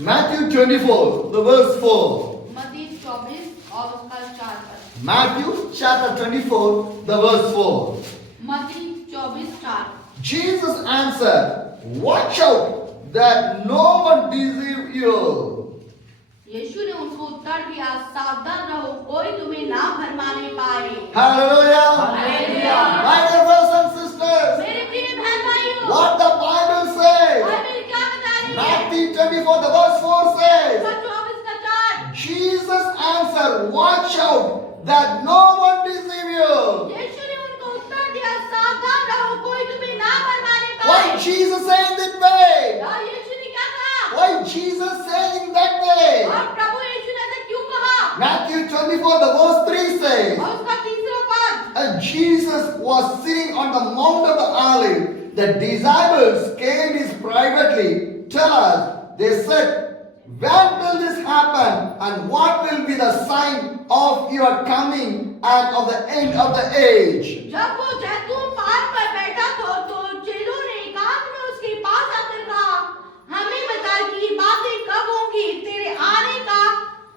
Matthew 24, the verse 4. मत्ती 24 और उसका 4 पद। Matthew chapter 24, the verse 4. मत्ती 24:4। Jesus answered, watch out that no one deceive you. यीशु ने उनको उत्तर दिया, सावधान रहो, कोई तुम्हें ना भरमाने पाए। Hallelujah. Hallelujah. My dear brothers and sisters, मेरे प्रिय बहन भाइयों, what the Bible says, Bible क्या बता रही है? Matthew 24, the verse 4 says, 24 का 4। Jesus answered, watch out that no one deceive you. यीशु ने उनको उत्तर दिया, सावधान रहो, कोई तुम्हें ना भरमाने पाए। Why Jesus saying that way? और यीशु ने क्या कहा? Why Jesus saying that way? और प्रभु यीशु ने ऐसा क्यों कहा? Matthew 24, the verse 3 says, और उसका तीसरा पद। and Jesus was sitting on the Mount of the Olive. The disciples came his privately. Tell us, they said, when will this happen? And what will be the sign of your coming and of the end of the age? जब वो जैतून पहाड़ पर बैठा तो चेलों ने एकांत में उसके पास आकर कहा, हमें बता कि ये बातें कब होंगी, तेरे आने का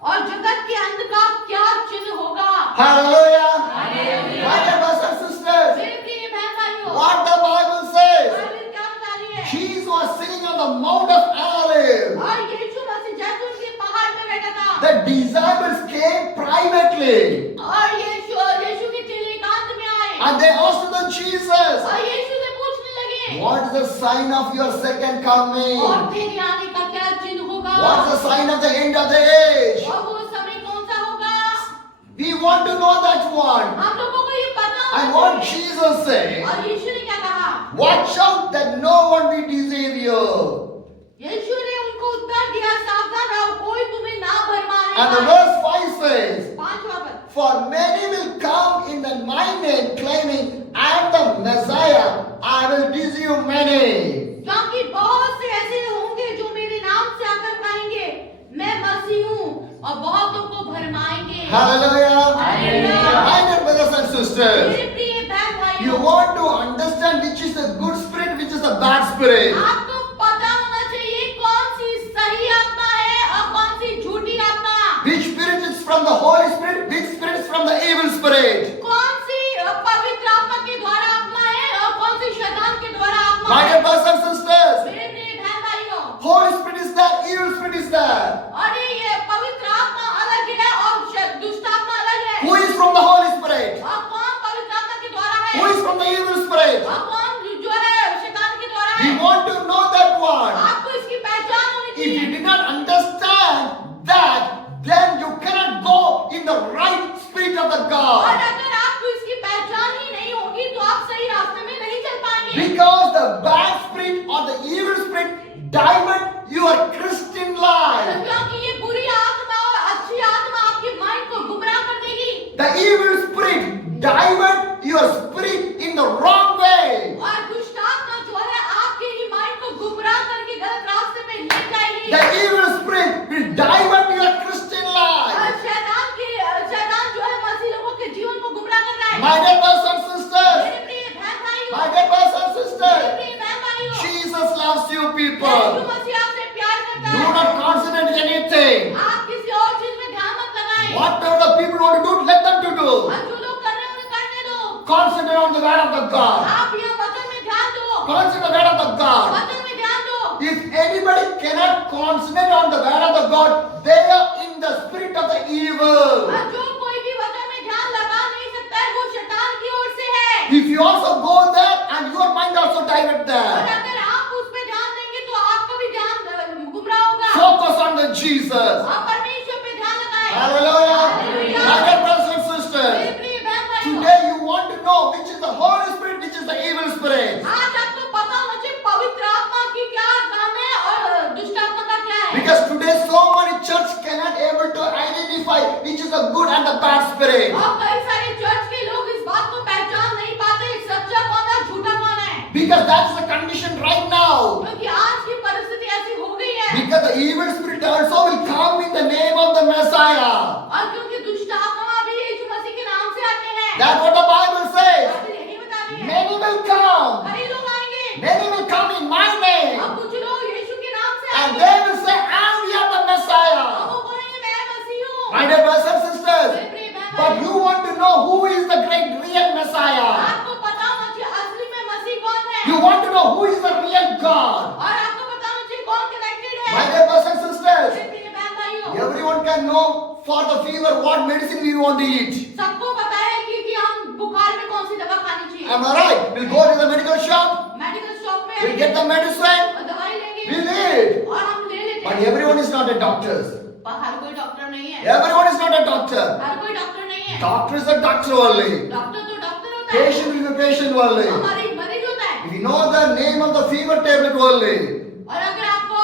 और जगत के अंत का क्या चिन्ह होगा। Hallelujah! Hallelujah. My dear brothers and sisters, मेरे प्रिय बहन भाइयों, what the Bible says, Bible क्या बता रही है? Jesus was sitting on the Mount of Olive. और यीशु मसीह जैतून के पहाड़ पर बैठा था। The disciples came privately और यीशु के चेले एकांत में आए। and they asked the Jesus, और यीशु से पूछने लगे, what is the sign of your second coming? और तेरे आने का क्या चिन्ह होगा? What's the sign of the end of the age? और वो समय कौन सा होगा? We want to know that one. हम लोगों को ये पता होना And what चाहिए। Jesus said, और यीशु ने क्या कहा? watch out that no one will deceive you. यीशु ने उनको उत्तर दिया, सावधान रहो, कोई तुम्हें ना भरमाने And the पाए। verse 5 says, 5वां पद। for many will come in the my name claiming, I am the Messiah, I will deceive many. क्योंकि बहुत से ऐसे होंगे जो मेरे नाम से आकर कहेंगे, मैं मसीह हूँ, और बहुतों को भरमाएंगे। Hallelujah. Hallelujah. My dear brothers and sisters, मेरे प्रिय बहन you भाइयों, want to understand which is the good spirit, which is the bad spirit. आपको पता होना चाहिए कौन सी सही आत्मा है और कौन सी झूठी आत्मा। Which spirit is from the Holy Spirit, which spirit is from the evil spirit. कौन सी पवित्र आत्मा के द्वारा आत्मा है और कौन सी शैतान के द्वारा आत्मा My है। dear brothers and sisters, मेरे प्रिय बहन भाइयों, Holy Spirit is there, evil spirit is there. और ये पवित्र आत्मा अलग है और दुष्ट आत्मा अलग है। Who is from the Holy Spirit? और कौन पवित्र आत्मा के द्वारा है Who is from the evil spirit? और कौन जो है शैतान के द्वारा We है। want to know that one. आपको इसकी पहचान होनी If you चाहिए। did not understand that, then you cannot go in the right spirit of the और God. अगर आपको इसकी पहचान ही नहीं होगी तो आप सही रास्ते में नहीं चल पाएंगे। Because the bad spirit or the evil spirit divert your Christian life. क्योंकि ये बुरी आत्मा और अच्छी आत्मा आपके माइंड को गुमराह कर देगी। The evil spirit divert your spirit in the wrong way. और दुष्ट आत्मा जो है आपके ही माइंड को गुमराह करके गलत रास्ते पे ले जाएगी। The evil spirit will divert your Christian और life. शैतान जो है मसीह लोगों के जीवन को गुमराह कर रहा है। My dear brothers and sisters, मेरे प्रिय बहन भाइयों, my dear brothers and मेरे sisters, प्रिय बहन भाइयों, Jesus loves you Yeshu people. मसीह आपसे प्यार करता Do है। not concentrate on anything. आप किसी और चीज में ध्यान मत लगाएं। Whatever the people want to do, let them to do. और जो लोग कर रहे हैं उन्हें करने दो। Concentrate on the word of the God. आप यहाँ वचन में ध्यान दो। Concentrate on the word of the God. वचन में ध्यान दो। If anybody cannot concentrate on the word of the God, they are in the spirit of the evil. और जो कोई भी वचन में ध्यान लगा नहीं सकता है वो शैतान की ओर से है। If you also go there and your mind also divert और there, अगर आप उस पे ध्यान देंगे तो आपका भी ध्यान गुमराह होगा। focus on the Jesus. आप परमेश्वर पे ध्यान लगाएं। Hallelujah. Hallelujah. My dear brothers and मेरे sisters, प्रिय बहन भाइयों, today you want to know which is the Holy Spirit, which is the evil spirit. आज आपको पता होना चाहिए पवित्र आत्मा की क्या काम है और दुष्ट आत्मा का क्या है। Because today so many church cannot able to identify which is the good and the bad spirit. और कई सारे चर्च के लोग इस बात को पहचान नहीं पाते सच्चा कौन है झूठा कौन है। Because that's the condition right now. क्योंकि आज की परिस्थिति ऐसी हो गई है। Because the evil spirit also will come in the name of the Messiah. और क्योंकि दुष्ट आत्मा भी यीशु मसीह के नाम से आते हैं। That's what the Bible says. Bible यही बता रही है। Many will come. कई लोग आएंगे Many will come in my name. और कुछ लोग यीशु के नाम से And आएंगे they will say, I am My dear brothers and sisters, मेरे प्रिय बहन but भाइयों, you want to know who is the great real Messiah. आपको पता होना चाहिए असली में मसीह कौन है You want to know who is the real God. और आपको पता होना चाहिए कौन कनेक्टेड है My dear brothers and sisters, मेरे प्रिय बहन भाइयों, everyone can know for the fever what medicine we want to eat. सबको पता है कि हम बुखार में कौन सी दवा खानी चाहिए Am I right? We'll go to the medical shop, medical shop में we'll get the medicine, और दवाई लेंगे we'll eat. और हम ले लेते But हैं everyone is not a doctor. पर हर कोई डॉक्टर नहीं है Everyone is not a doctor. हर कोई डॉक्टर नहीं है Doctor is a doctor only. Doctor तो डॉक्टर होता है Patient is a patient only. मरीज मरीज होता है If you know the name of the fever tablet only. और अगर आपको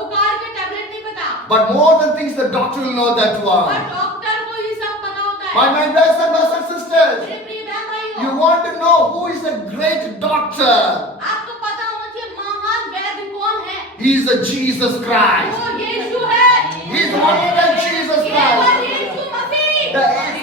बुखार के टैबलेट नहीं पता But more than things, the doctor will know that पर one. डॉक्टर को ये सब पता होता है My brothers and sisters, मेरे प्रिय बहन भाइयों you want to know who is the great doctor? आपको पता होना चाहिए महान वैद्य कौन है He is the Jesus Christ. वो यीशु है He is only the Jesus केवल Christ. Yeshu Masih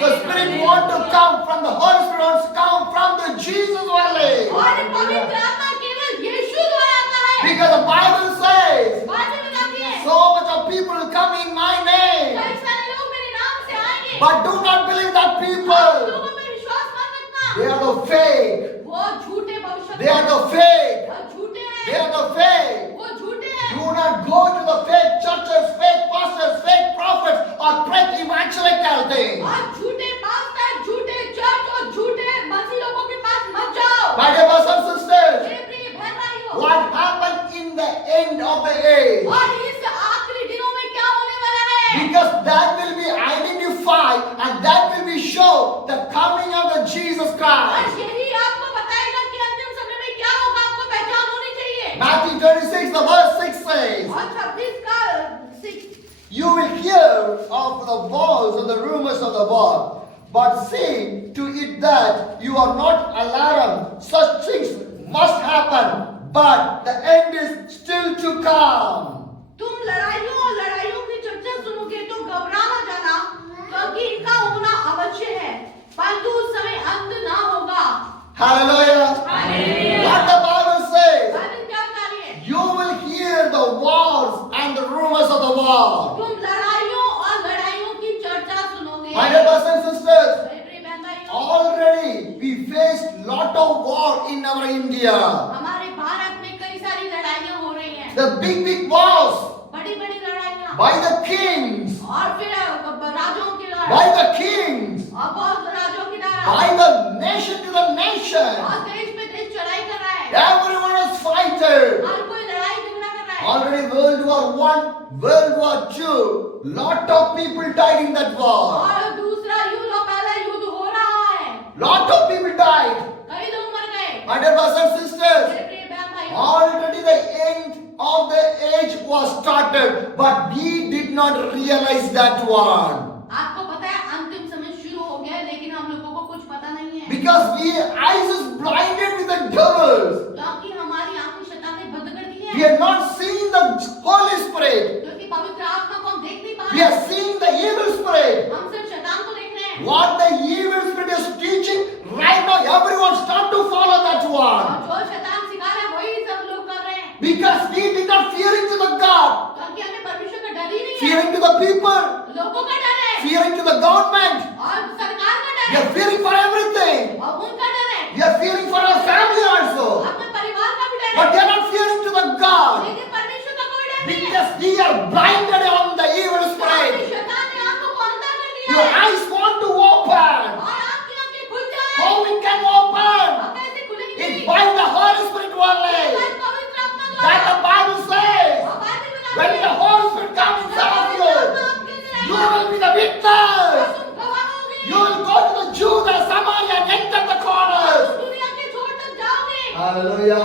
The Spirit want to come from the Holy Spirit wants to come from the Jesus only. और पवित्र आत्मा केवल यीशु द्वारा आता है Because the Bible says, Bible बताती है so much of people will come in my name. कई सारे लोग मेरे नाम से आएंगे But do not believe that आप people. लोगों पे विश्वास मत रखना They are the fake. वो झूठे भविष्य They are the fake. वो झूठे They हैं are the fake. वो झूठे हैं Do not go to the fake churches, fake pastors, fake prophets, or fake evangelical things. और झूठे पास्टर झूठे चर्च और झूठे मसीह लोगों के पास मत जाओ My dear brothers and sisters, मेरे प्रिय बहन भाइयों what happened in the end of the age? और इस आखिरी दिनों में क्या होने वाला है Because that will be identified and that will be show the coming of the Jesus और Christ. यही आपको बताएगा कि अंतिम समय में क्या होगा आपको पहचान होनी चाहिए Matthew 26, the verse 6 says, और 26 का 6 you will hear of the wars and the rumors of the war, but see to it that you are not alarmed. Such things must happen, but the end is still to come. तुम लड़ाइयों और लड़ाइयों की चर्चा सुनोगे तो घबरा न जाना क्योंकि इनका होना अवश्य है परंतु उस समय अंत ना होगा Hallelujah. What the Bible says, Bible क्या बता रही है you will hear the wars and the rumors of the war. तुम लड़ाइयों और लड़ाइयों की चर्चा सुनोगे My dear brothers and sisters, मेरे प्रिय बहन भाइयों already we faced lot of war in our India. हमारे भारत में कई सारी लड़ाइयां हो रही हैं The big wars बड़ी बड़ी लड़ाइयां by the kings, और फिर राजाओं की by लड़ाई the kings, और बहुत राजाओं की लड़ाई by the nation to the nation. और देश पे देश चढ़ाई कर रहा है Everyone was fighting. हर कोई लड़ाई झगड़ा कर रहा है Already World War I, World War II, lot of people died in that war. और दूसरा युद्ध और पहला युद्ध हो रहा है Lot of people died. कई लोग मर गए My dear brothers and sisters, मेरे प्रिय बहन भाई already the end of the age was started, but we did not realize that one. आपको पता है अंतिम समय शुरू हो गया है लेकिन हम लोगों को कुछ पता नहीं है Because we eyes is blinded with the devils. क्योंकि हमारी आंखें शैतान ने बंद कर दी We है have not seen the Holy Spirit. क्योंकि पवित्र आत्मा को हम देख नहीं पा We रहे are seeing the evil spirit. हम सिर्फ शैतान को देख रहे हैं What the evil spirit is teaching right now, everyone start to follow that और one. जो शैतान सिखा रहा है वही सब लोग कर रहे हैं Because we did not fearing to the God, क्योंकि हमें परमेश्वर का डर ही नहीं है fearing to the people, लोगों का डर है fearing to the government. और सरकार का डर We है are fearing for everything. और उनका डर है We are fearing for our family also. अपने परिवार का भी डर But we है are not fearing to the God. लेकिन परमेश्वर का कोई डर नहीं है Because we are blinded on the evil क्योंकि spirit. शैतान ने आंखों को अंधा कर दिया Your है eyes want to open. और आपकी आंखें खुल जाए How it can open? अब कैसे खुलेंगी It's by the Holy Spirit only. बस पवित्र आत्मा That द्वारा the Bible says. और बाइबल बताती When है the Holy Spirit comes inside of you, you will be the witness. तुम गवाह होगे You will go to the Jew, the Samaria, and enter the corners. दुनिया के छोर तक जाओगे Hallelujah.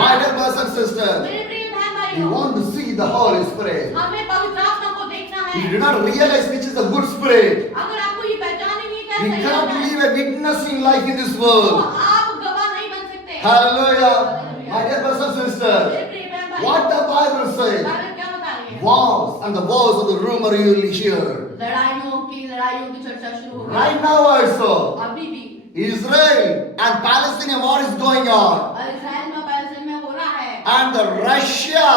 My dear brothers and sisters, मेरे प्रिय बहन we भाइयों want to see the Holy Spirit. हमें पवित्र आत्मा को देखना We है do not realize which is the good spirit. अगर आपको ये पहचान ही नहीं We कैसे cannot होगा live a witnessing life in this तो world. आप गवाह नहीं बन सकते Hallelujah. My dear brothers and मेरे sisters, प्रिय बहन भाइयों what the Bible says, Bible क्या बता रही है wars and the wars of the rumor you will hear. लड़ाइयों की चर्चा शुरू हो गई Right now also, अभी भी Israel and Palestinian war is going on. और इस्राएल में पैलेस्टीन में हो रहा है And the Russia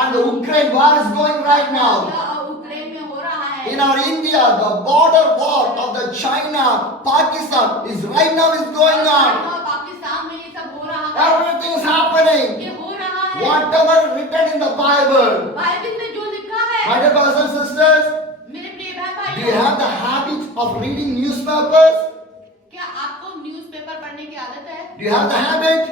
and the Ukraine war is going right now. और यूक्रेन में हो रहा है In In our India, the border war of the China, Pakistan is right now is going on. और पाकिस्तान में ये सब हो रहा है, Everything is happening. ये हो रहा है। Whatever written in the Bible. Bible में जो लिखा है, My dear brothers and sisters, मेरे प्रिय बहन do you भाइयों, have the habit of reading newspapers? क्या आपको न्यूज़पेपर पढ़ने की आदत है? Do you have the habit?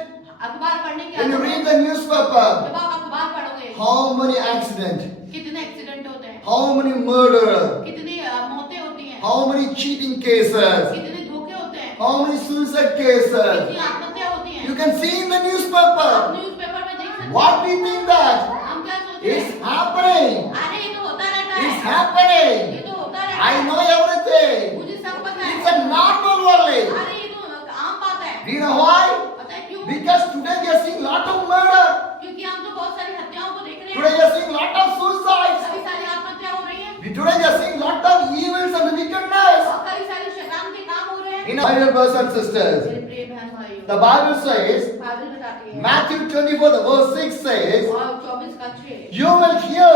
अखबार पढ़ने की When you आदत है? read the newspaper, जब आप अखबार पढ़ोगे, how many accidents? कितने एक्सीडेंट होते हैं, How many murder? कितनी मौतें होती हैं, How many cheating cases? कितने धोखे होते हैं, How many suicide cases? कितनी आत्महत्या होती हैं। You can see in the आप newspaper. न्यूज़पेपर में देख सकते हैं। What do you think that? हम क्या सोचते हैं? It's happening. अरे ये तो होता रहता It's है, happening. ये तो होता रहता I है, know everything. मुझे सब पता It's a है। normal only. अरे ये तो आम बात है। Do you know why? पता है क्यों? Because today we are seeing lot of murder. क्योंकि हम तो बहुत सारी हत्याओं को देख रहे Today हैं, we are seeing lot of suicides. कई सारी आत्महत्या हो रही है, Today we are seeing lot of evils and wickedness. और कई सारे शैतान के काम हो रहे हैं। In my dear brothers and sisters, मेरे प्रिय बहन भाइयों, the Bible says, बाइबल बताती है, Matthew 24, the verse 6 says, और 24 का 6, you will hear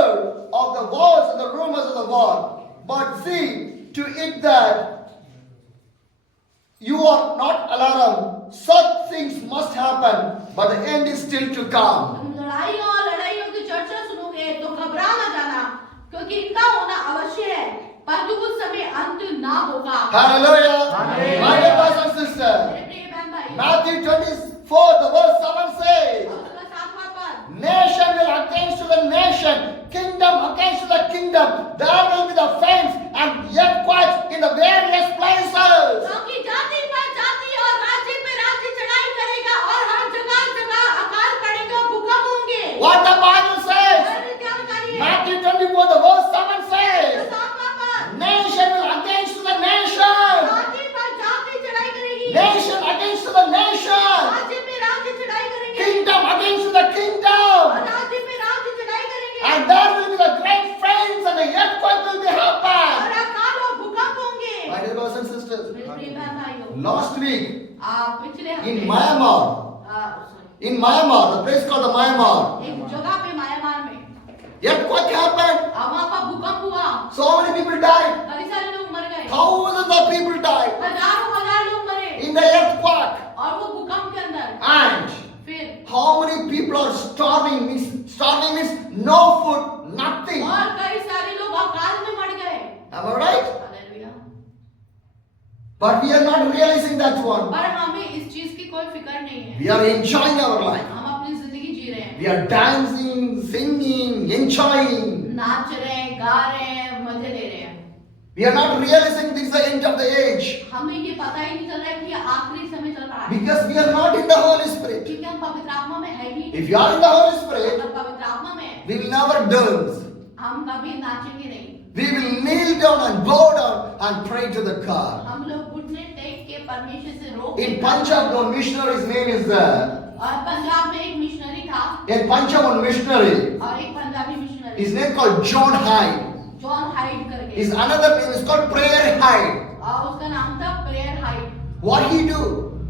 of the wars and the rumors of the war, but see to it that you are not alarmed. Such things must happen, but the end is still to come. तुम लड़ाई और लड़ाइयों की चर्चा सुनोगे तो घबरा न जाना, क्योंकि इनका होना अवश्य है, परंतु उस समय अंत ना होगा। Hallelujah. Amen. My dear brothers and sisters, मेरे प्रिय बहन भाई, Matthew 24, the verse 7 says, और उसका 7वां पद, nation will against the nation, kingdom against the kingdom. There will be the famines and earthquakes in the various places. क्योंकि जाति पर जाति और राज्य पे राज्य चढ़ाई करेगा, और हर जगह जगह अकाल पड़ेगा, भूकंप होंगे। What the Bible says, Bible क्या बता रही है? Matthew 24, the verse 7 says, 7वां पद, nation will against the nation, जाति पर जाति चढ़ाई करेगी, nation against the nation, राज्य पे राज्य चढ़ाई करेंगे, kingdom against the kingdom, और राज्य पे राज्य चढ़ाई करेंगे, and there will be the great famines and the earthquake will be happen. और अकाल और भूकंप होंगे। My dear brothers and sisters, मेरे प्रिय बहन भाइयों, last week पिछले हफ्ते in Myanmar, in Myanmar, the place called the Myanmar, एक जगह पे म्यांमार में earthquake happened. वहां पर भूकंप हुआ, So many people died. कई सारे लोग मर गए, Thousands of people died हजारों हजार लोग मरे, in the earthquake. और वो भूकंप के अंदर And फिर how many people are starving? Starving means no food, nothing. और कई सारे लोग अकाल में मर गए। Am I right? Hallelujah. But we are not realizing that one. पर हमें इस चीज की कोई फिक्र नहीं है, We are enjoying our life. हम अपनी जिंदगी जी रहे हैं, We are dancing, singing, enjoying. नाच रहे हैं, गा रहे हैं, मजे ले रहे हैं। We are not realizing this is the end of the age. हमें ये पता ही नहीं चल रहा है कि ये आखिरी समय चल रहा है, Because we are not in the Holy Spirit. क्योंकि हम पवित्र आत्मा में है ही। If you are in the Holy Spirit, अगर पवित्र आत्मा में we will never dance. हम कभी नाचेंगे नहीं, We will kneel down and bow down and pray to the God. हम लोग घुटने टेक के परमेश्वर से रो के In Punjab, one missionary's name is there. और पंजाब में एक मिशनरी था, In Punjab, one missionary. और एक Punjabi missionary, His name called John Hyde. John hide करके, His another name is called Prayer Hyde. और उसका नाम था prayer hide. What he do?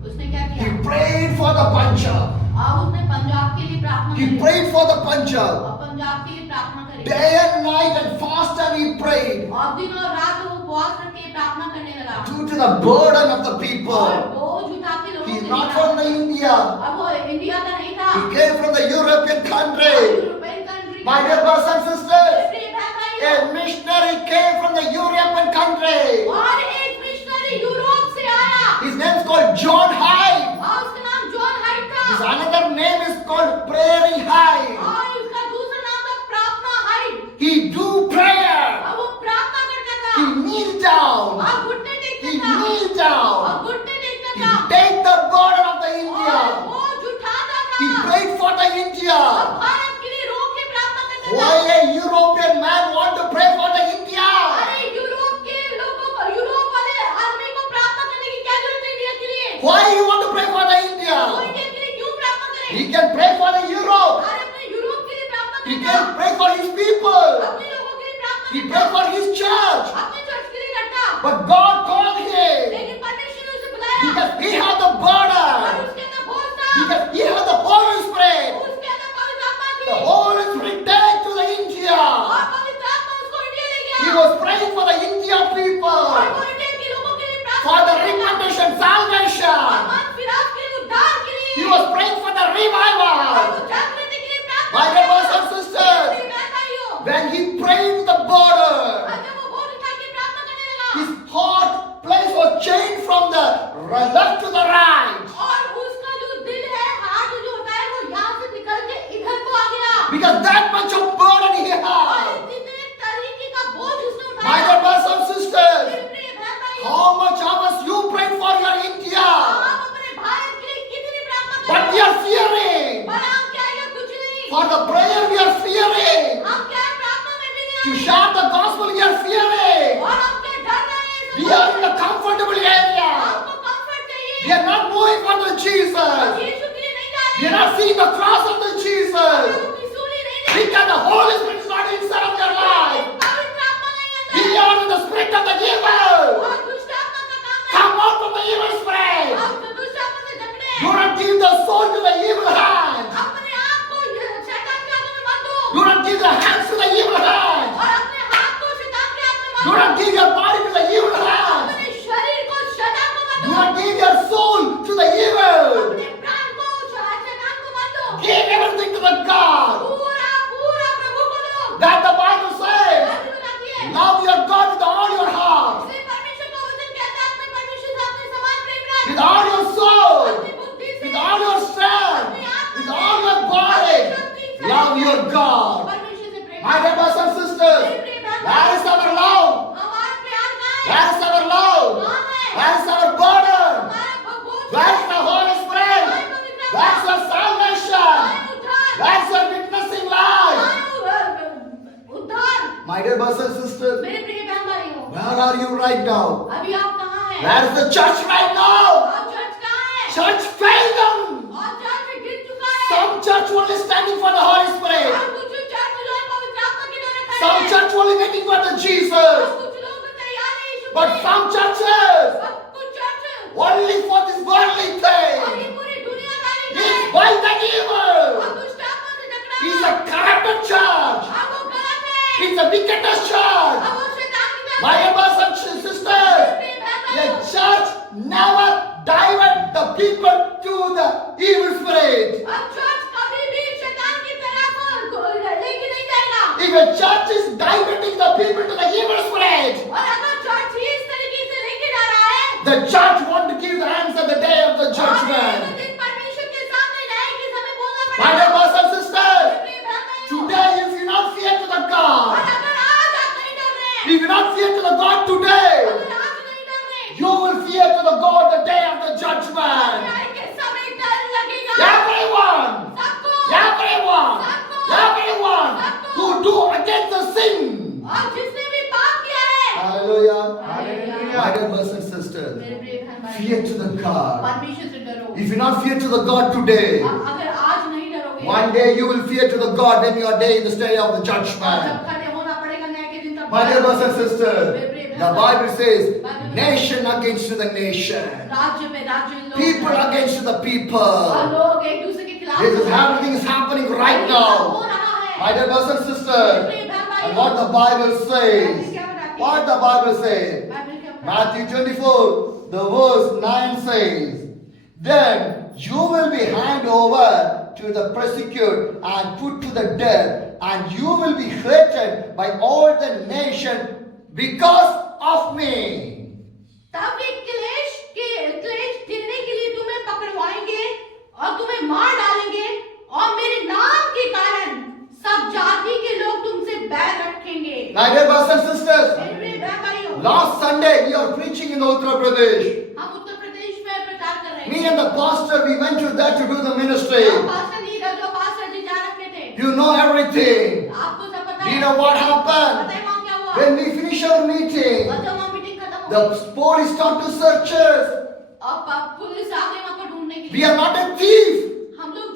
उसने क्या He किया? prayed for the Punjab. और उसने पंजाब के लिए प्रार्थना He करी, prayed for the Punjab. और पंजाब के लिए प्रार्थना करी, Day and night and fast and he prayed और दिन और रात वो उपवास रख के प्रार्थना करने लगा, due to the burden of the और people. बोझ उठा के लोगों He is के not लिए from the India. अब वो इंडिया का नहीं था, He came from the European country. European country. My dear brothers and sisters, प्रिय बहन भाइयों, a missionary came from the European country. और एक मिशनरी यूरोप से आया, His name is called John Hyde. और उसका नाम जॉन हाइड His था, another name is called Prayer Hyde. और उसका दूसरा नाम था प्रार्थना हाइड। He do prayer. और वो प्रार्थना करता था, He kneel down. और घुटने टेकता He था, kneel और down. घुटने टेकता He था, take the burden of the और India. बोझ उठाता He था, prayed for the और India. भारत के लिए रो के प्रार्थना करता Why था। a European man want to pray for the India? अरे यूरोप के लोगों को, यूरोप वाले आदमी को प्रार्थना करने की क्या जरूरत है इंडिया के लिए? Why you want to pray for the वो India? इंडिया के लिए क्यों प्रार्थना करे? He can pray for the Europe. अरे अपने यूरोप के लिए प्रार्थना He करता, can pray for his people. अपने लोगों के लिए प्रार्थना He करता, pray for his church. अपने चर्च के लिए करता, But God called him लेकिन परमेश्वर ने उसे बुलाया, because he had the और burden. उसके अंदर बोझ था, Because he had the Holy Spirit. उसके अंदर पवित्र आत्मा The थी, Holy Spirit take to the India. और पवित्र आत्मा उसको इंडिया ले He गया। was praying for the when he prayed with the burden, और जब वो बोझ उठा के प्रार्थना करने लगा his heart place was changed from the left to the right. और उसका जो दिल है हार्ट जो होता है वो यहाँ से निकल के इधर को आ गया Because that much of burden he और had. इतने तरीके का बोझ उसने My उठाया dear brothers and sisters, मेरे प्रिय बहन भाइयों how much hours you prayed for your India? आप अपने भारत के लिए कितनी प्रार्थना But करते we हैं are fearing. पर हम क्या है कुछ नहीं For the prayer we are fearing. हम क्या है प्रार्थना में भी To नहीं share the gospel we are fearing. और हम क्या डर रहे हैं We are in the comfortable area. हमको कंफर्ट We चाहिए are not moving for the हम Jesus. यीशु के लिए नहीं जा We are रहे not seeing the cross of the Jesus. हम उसकी सूली नहीं देख Because the Holy Spirit is not inside of your life. पवित्र आत्मा नहीं अंदर We are in the spirit of the evil. और दुष्ट आत्मा का काम है Come out from the evil spirit. हम तो दुष्ट आत्मा से झगड़े Do not give the soul to the evil hand. अपने आप को शैतान के हाथों में मत दो Do not give the hands to the evil hand. और अपने हाथ को शैतान के हाथ में मत Do दो not give your body to the evil hand. अपने शरीर को शैतान को मत Do दो not give your soul to the evil. अपने प्राण को शैतान को मत दो Give everything to the God. पूरा पूरा प्रभु को दो That the Bible says. Bible बताती है Love your God with all your heart, इसलिए परमेश्वर का वचन कहता है अपने परमेश्वर से अपने समान प्रेम रख with all your soul, अपनी बुद्धि से with all your strength, with all your body. Love your God. परमेश्वर से प्रेम My dear brothers and sisters, where is our love? हमारा प्यार कहाँ है Where is our love? Where is our burden? हमारा बोझ Where is the Holy Spirit? Where is your salvation? Where is your witnessing life? उद्धार My dear brothers and sisters, मेरे प्रिय बहन भाइयों where are you right now? अभी आप कहाँ हैं Where is the church right now? और चर्च कहाँ है Church failed them. और चर्च गिर चुका है Some church only standing for the Holy Spirit. और कुछ चर्च जो है पवित्र आत्मा के द्वारा खड़े Some हैं church only waiting for the और Jesus. कुछ लोग तैयार हैं यीशु But के लिए। some churches और कुछ church only for this worldly और thing. ये पूरी दुनियादारी का He's है by the और evil. दुष्ट आत्मा से टकरा He's a corrupted church. और वो गलत है He's the wickedest church. और वो शैतान की तरफ My dear brothers and sisters, प्रिय बहन the भाइयों church never divert the people to the evil spirit. और चर्च कभी भी शैतान की तरफ लेके नहीं जाएगा If a church is diverting the people to the evil spirit, और अगर चर्च ही इस तरीके से लेके जा रहा है the church won't give the answer the day of the और judgment. एक दिन परमेश्वर के सामने जाएगी हमें बोलना My पड़ेगा dear brothers and sisters, प्रिय बहन भाइयों today if you not fear to the और God, अगर आज आप नहीं डर रहे if you not fear to the God today, अगर आज नहीं डर रहे you will fear to the God the day of the judgment. न्याय के समय डर लगेगा Everyone, सबको everyone, everyone who do against the sin. और जिसने भी पाप किया है Hallelujah. Hallelujah. My dear brothers and sisters, मेरे प्रिय बहन भाइयों fear to the God. परमेश्वर से डरो If you not fear to the God today, अगर आज नहीं डरोगे one day you will fear to the God when you are day in the day of the और जब judgment. खड़े होना पड़ेगा न्याय के दिन तब My dear brothers and sisters, the Bible says, nation against the nation, राज्य में राज्य लोग people against the और people. लोग एक दूसरे के खिलाफ This is everything is happening right हो now. रहा है My dear brothers and sisters, and what the Bible says, what the Bible says, Bible क्या बताती Matthew 24, the verse 9 says, then you will be handed over to the persecute and put to the death, and you will be hated by all the nation because of me. तब वे क्लेश देने के लिए तुम्हें पकड़वाएंगे और तुम्हें मार डालेंगे और मेरे नाम के कारण सब जाति के लोग तुमसे बैर रखेंगे My dear brothers and sisters, मेरे प्रिय बहन भाइयों last Sunday we are preaching in Uttar Pradesh. हम उत्तर प्रदेश में प्रचार कर रहे Me हैं and the pastor, we went to there to do the ministry. Pastor Neeraj और पास्टर जी जा रखे थे You know everything. आपको सब पता You है know what पता happened? है वहाँ क्या हुआ When we finish our meeting, और जब वहाँ मीटिंग खत्म हो the गई police start to search us. और पुलिस आ गई वहाँ को ढूंढने के We लिए are not a thief. हम लोग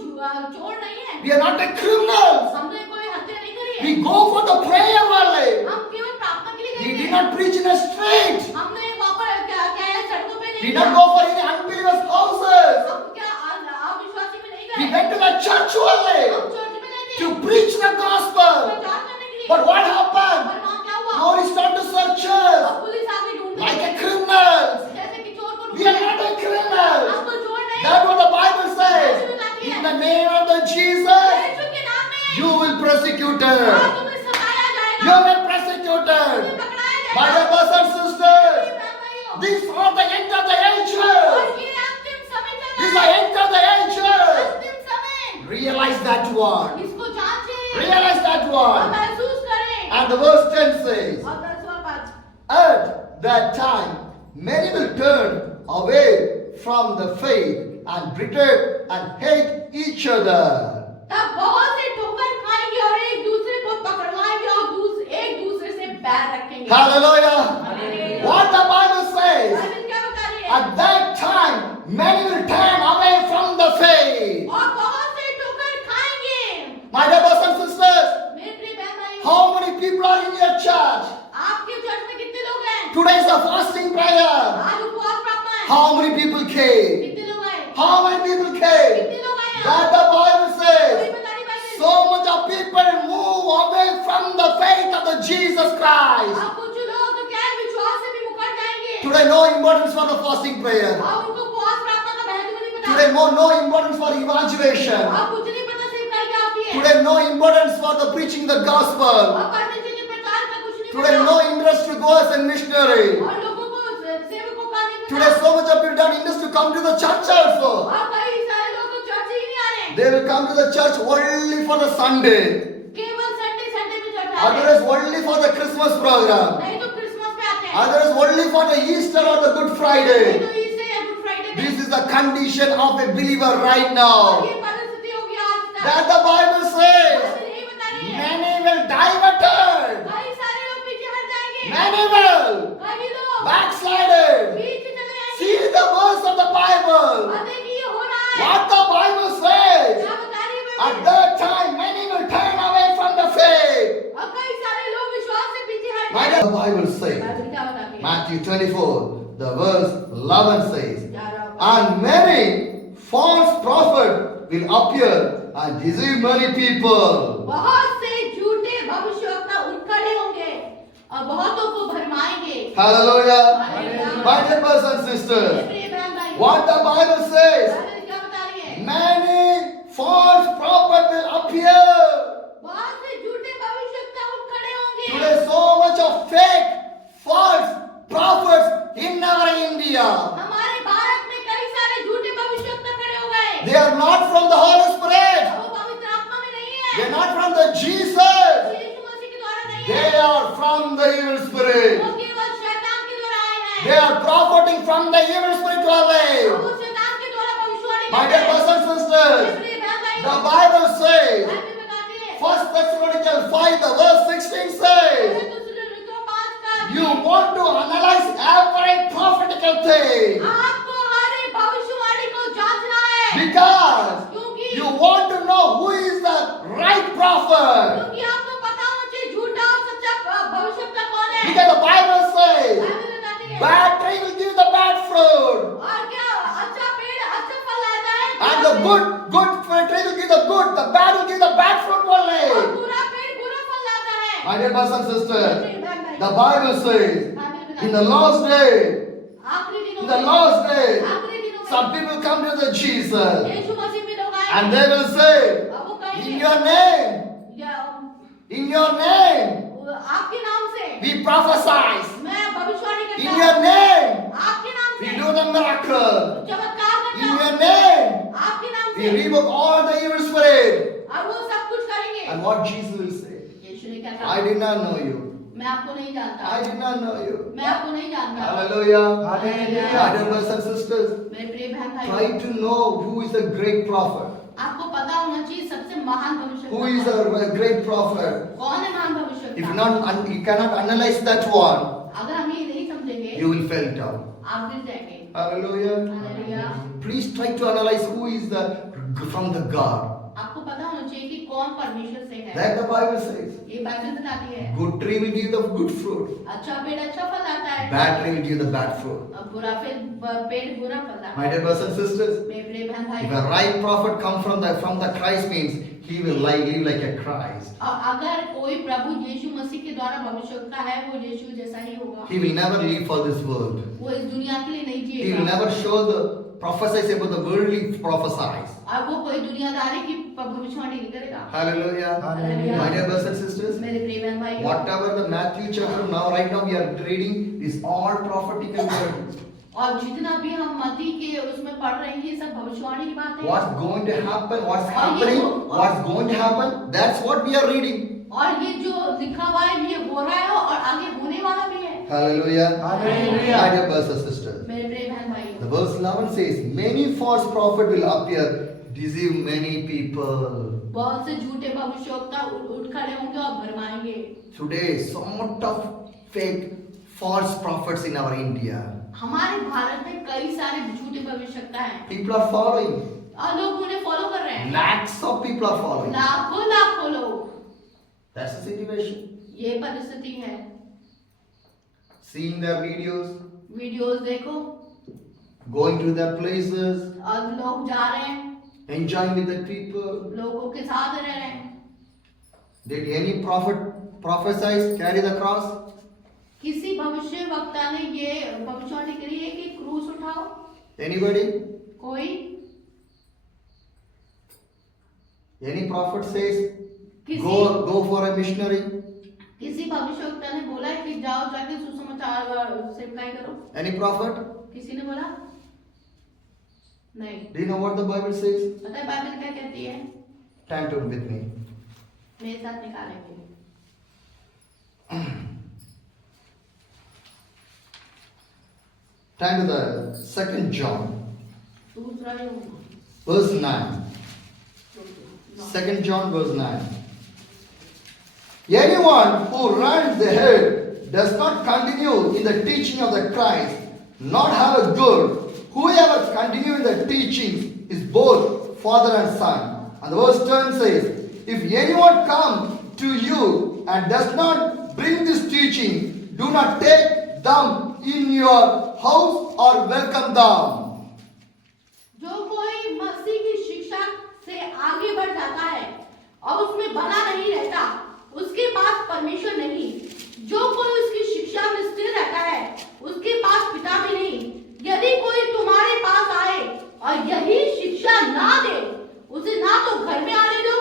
चोर नहीं है We are not a criminals. हमने कोई हत्या नहीं करी है We go for the prayer only. हम केवल प्रार्थना के लिए We गए did थे not preach in a street. हमने वहाँ पर क्या क्या है सड़कों पे We नहीं did गए not go for any unbelievers' houses. हम क्या अविश्वासी में नहीं We गए went to the church हम only चर्च में गए थे to preach the gospel. प्रचार करने के लिए But what और happened? वहाँ क्या हुआ Police start to search और us पुलिस आगे ढूंढने like a लगी। criminals. जैसे कि चोर को We are ढूंढने not a criminals. हम तो चोर नहीं That's what the Bible says. In the name of the Jesus, यीशु के नाम में you will persecute और her. तुम्हें सताया You जाएगा, will be persecuted. तुम्हें पकड़ाया My जाएगा। dear brothers and मेरे sisters, बहन भाइयों, these are the end of the और ages. ये अंतिम समय चल These रहा are है, end of the ages. अंतिम समय, Realize that one. इसको जांचें Realize that और one. महसूस करें। And the verse 10 says, और 10वां पद, at that time, many will turn away from the faith and pretend and hate each other. तब बहुत से ठोकर खाएंगे और एक दूसरे को पकड़वाएंगे और एक दूसरे से बैर रखेंगे। Hallelujah. Hallelujah। What the Bible says, Bible क्या बता रही है? at that time, many will turn away from the faith. और बहुत से ठोकर खाएंगे। My dear brothers and sisters, मेरे प्रिय बहन भाइयों, how many people are in your church? आपके चर्च में कितने लोग हैं? Today is a fasting prayer. आज उपवास प्रार्थना है। How many people came? कितने लोग आए? How many people came? कितने लोग आए? That the Bible कोई says, बता नहीं Bible. so much of people move away from the faith of the Jesus Christ. अब कुछ लोग तो क्या है, विश्वास से भी मुकर जाएंगे। Today, no importance for the fasting prayer. अब उनको उपवास प्रार्थना का महत्व नहीं पता। Today, no importance for evangelization. अब कुछ नहीं पता सेवकाई क्या होती है। Today, no importance for the preaching the gospel. अब परमेश्वर के प्रचार का कुछ नहीं Today, पता। no interest to go as a missionary. और लोगों को सेवकों का नहीं Today, पता। so much of people don't interest to come to the church also. और कई सारे लोग तो चर्च ही नहीं आ रहे। They will come to the church only for the Sunday. केवल संडे में चर्च आ रहे। Others only for the Christmas program. नहीं तो क्रिसमस पे आते हैं। Others only for the Easter or the Good नहीं Friday. तो ईस्टर या गुड फ्राइडे में। This is the condition of a believer right और now. ये परिस्थिति होगी आज तक। That the Bible says, Bible यही बता रही है। many will diverted. कई सारे लोग पीछे हट जाएंगे। Many will कई लोग backslided. पीछे चले जाएंगे। See the verse of the Bible. और देखिए ये हो रहा है। What the Bible says. क्या बता रही है At Bible? that time, many will turn away from the faith. और कई सारे लोग विश्वास से पीछे हट Why जाएंगे। does the Bible say? Bible क्या बताती है? Matthew 24, the verse 11 says, 11 and many false prophets will appear and deceive many people. बहुत से झूठे भविष्यवक्ता उठ खड़े होंगे और बहुतों को भरमाएंगे। Hallelujah. Hallelujah। My dear brothers and मेरे sisters, प्रिय बहन भाई, what the Bible says, Bible क्या बता रही है? many false prophets will appear. बहुत से झूठे भविष्यवक्ता उठ खड़े होंगे। Today, so much of fake, false prophets in our India. हमारे भारत में कई सारे झूठे भविष्यवक्ता खड़े हो गए। They are not from the Holy Spirit. वो पवित्र आत्मा में नहीं They है। are not from the Jesus. यीशु मसीह के द्वारा नहीं They है। are from the evil spirit. वो केवल शैतान के द्वारा आए हैं। They are profiting from the evil spiritual और life. वो शैतान के द्वारा भविष्यवाणी My करते dear हैं। brothers and sisters, मेरे प्रिय बहन भाइयों, the Bible says, बाइबल बताती है। 1 Thessalonians 5, the verse 16 says, you want to analyze every prophetical thing आपको हर एक भविष्यवाणी को जांचना है। because क्योंकि you want to know who is the right prophet. क्योंकि आपको पता होना चाहिए झूठा और सच्चा भविष्यवक्ता कौन है। Because the Bible says, Bible बताती है। bad tree will give the bad fruit, और क्या अच्छा पेड़ अच्छा फल लाता है and the good tree will give the good, the bad will give the bad fruit और only. बुरा पेड़ बुरा फल लाता है। My dear brothers and sisters, मेरे बहन भाई, the Bible says, बाइबल बताती in है। the last day, आखिरी दिनों in the में last day, आखिरी दिनों में some people come to the Jesus यीशु मसीह में लोग आए and they will say, और वो in कहेंगे your name, या- in your name, आपके नाम से we prophesy. मैं भविष्यवाणी करता In हूँ। your name, आपके नाम we से do the miracle. चमत्कार In करता हूँ। your name, आपके नाम we से revoke all the evil spirit. और वो सब कुछ करेंगे। And what Jesus will say, यीशु ने क्या I कहा? did not know you. मैं आपको नहीं जानता। I did not know you. मैं आपको नहीं जानता। Hallelujah. Hallelujah. My dear brothers and sisters, मेरे प्रिय बहन भाई, try to know who is the great prophet. आपको पता होना चाहिए सबसे महान भविष्यवक्ता Who is a great prophet? कौन है महान If भविष्यवक्ता? you cannot analyze that one, अगर हम ये नहीं समझेंगे, you will fall down. आप गिर जाएंगे। Hallelujah. Hallelujah. Please try to analyze who is from the God. आपको पता होना चाहिए कि कौन परमेश्वर से है। That the Bible says. ये बाइबल बताती है। Good tree will give the good fruit. अच्छा पेड़ अच्छा फल लाता है। Bad tree will give the bad fruit. और बुरा पेड़ बुरा फल लाता My है। dear brothers and sisters, मेरे प्रिय बहन भाई, if a right prophet come from the Christ means he will live like a Christ. और अगर कोई प्रभु यीशु मसीह के द्वारा भविष्यवक्ता है वो यीशु जैसा ही होगा। He will never live for this world. वो इस दुनिया के लिए नहीं He जिएगा। will never show the prophesies about the worldly prophesies. और वो कोई दुनियादारी की भविष्यवाणी नहीं करेगा। Hallelujah. Hallelujah. My dear brothers and sisters, मेरे प्रिय बहन भाई, whatever the Matthew chapter now right now we are reading is all prophetical word. और जितना भी हम मत्ती के उसमें पढ़ रहे हैं ये सब भविष्यवाणी की बात है। What's going to happen? What's happening? What's going to happen? That's what we are reading. और ये जो लिखा हुआ है ये हो रहा है और आगे होने वाला भी है। Hallelujah. Hallelujah. My dear brothers and sisters. मेरे प्रिय बहन भाई, The verse 11 says, many false prophets will appear, deceive many people. बहुत से झूठे भविष्यवक्ता उठ खड़े होंगे और भरमाएंगे। Today, so much of fake false prophets in our India. हमारे भारत में कई सारे झूठे भविष्यवक्ता हैं People are following. और लोग उन्हें फॉलो कर रहे हैं। Lakhs of people are following. लाखों लोग। That's the situation. ये परिस्थिति है। Seeing their videos, वीडियोस देखो going to their places, और लोग जा रहे हैं, enjoying with the people. लोगों के साथ रह रहे हैं। Did any prophet prophesy, carry the cross? किसी भविष्य वक्ता ने ये भविष्यवाणी करी है कि क्रूस उठाओ? Anybody? कोई? Any prophet says, किसी go for a missionary? किसी भविष्य वक्ता ने बोला है कि जाओ जाके सुसमाचार सेवकाई करो? Any prophet? किसी ने बोला? नहीं। Do you know what the Bible says? पता है बाइबल क्या कहती है? Turn to with me. मेरे साथ निकालेंगे। Turn to the 2nd John, दूसरा यूहन्ना, verse 9. 2nd John, verse 9. Anyone who runs ahead does not continue in the teaching of the Christ, not have a good. Whoever continue in the teaching is both father and son. And the verse 10 says, if anyone come to you and does not bring this teaching, do not take them in your house or welcome them. जो कोई मसीह की शिक्षा से आगे बढ़ जाता है और उसमें बना नहीं रहता, उसके पास परमेश्वर नहीं। जो कोई उसकी शिक्षा में स्थिर रहता है, उसके पास पिता भी नहीं। यदि कोई तुम्हारे पास आए और यही शिक्षा ना दे, उसे ना तो घर में आने दो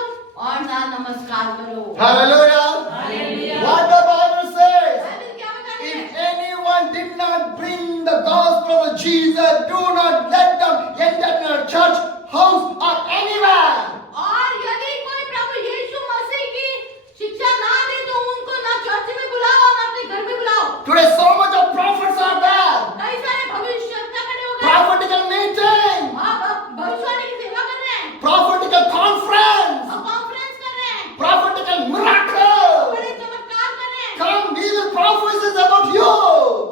और ना नमस्कार करो। Hallelujah. Hallelujah. What the Bible says. Bible क्या बताती है? If anyone did not bring the gospel of Jesus, do not let them enter your church, house or anywhere. और यदि कोई प्रभु यीशु मसीह की शिक्षा ना दे तो उनको ना चर्च में बुलाओ और ना अपने घर में बुलाओ। Today so much of prophets are there. कई सारे भविष्यवक्ता खड़े हो गए। Prophetical meeting. भविष्यवाणी की सेवा कर रहे हैं। Prophetical conference. और कॉन्फ्रेंस कर रहे हैं। Prophetical miracle. बड़े चमत्कार कर रहे हैं। Come, we will prophesy about you.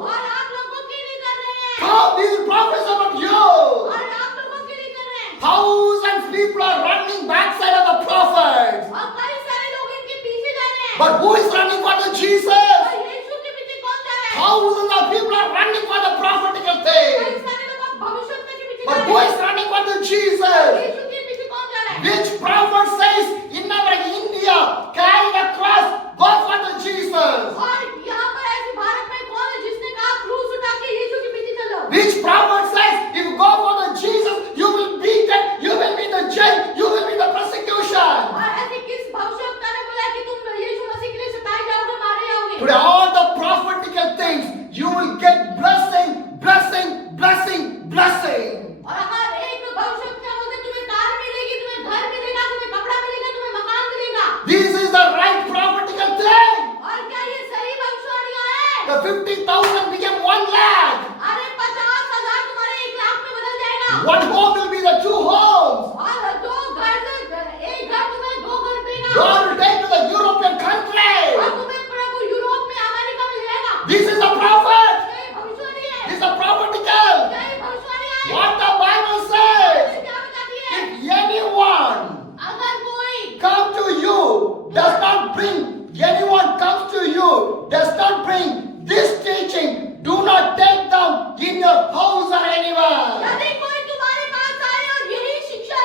और आप लोगों के लिए कर रहे हैं। Come, we will prophesy about you. और आप लोगों के लिए कर रहे हैं। Thousands of people are running backside of the prophets. और कई सारे लोग इनके पीछे जा रहे हैं। But who is running for the Jesus? और यीशु के पीछे कौन जा रहा है? Thousands of people are running for the prophetical कई thing. सारे लोग भविष्यवक्ता के पीछे जा But रहे who हैं। is running for the Jesus? यीशु के पीछे कौन जा रहा है? Which prophet says in our India, carry the cross, go for the Jesus? और यहाँ पर ऐसे भारत में कौन है जिसने कहा क्रूस उठा के यीशु के पीछे चलो? Which prophet says if you go for the Jesus, you will be dead, you will be in the jail, you will be in the persecution? और ऐसे किस भविष्यवक्ता ने बोला कि तुम यीशु मसीह के लिए सताए जाओगे, मारे जाओगे? Today all the prophetical things, you will get blessing, blessing, blessing, blessing. और हर एक भविष्यवक्ता बोलते तुम्हें कार मिलेगी, तुम्हें घर मिलेगा, तुम्हें कपड़ा मिलेगा, तुम्हें मकान मिलेगा। This is the right prophetical thing. और क्या ये सही भविष्यवाणियां हैं? The 50,000 became 1 lakh. अरे 50,000 तुम्हारे 1 लाख में बदल जाएगा। One home will be the 2 homes. और दो घर एक घर तुम्हें 2 घर देगा। God will take to the European country. और तुम्हें प्रभु यूरोप में, अमेरिका में ले जाएगा। This is the prophet. यही भविष्यवाणी है। This is the prophetical. यही भविष्यवाणी है। What the Bible says. Bible क्या बताती है? If anyone अगर कोई come to you, does not bring, anyone comes to you, does not bring this teaching, do not take them in your house or anywhere. यदि कोई तुम्हारे पास आए और यही शिक्षा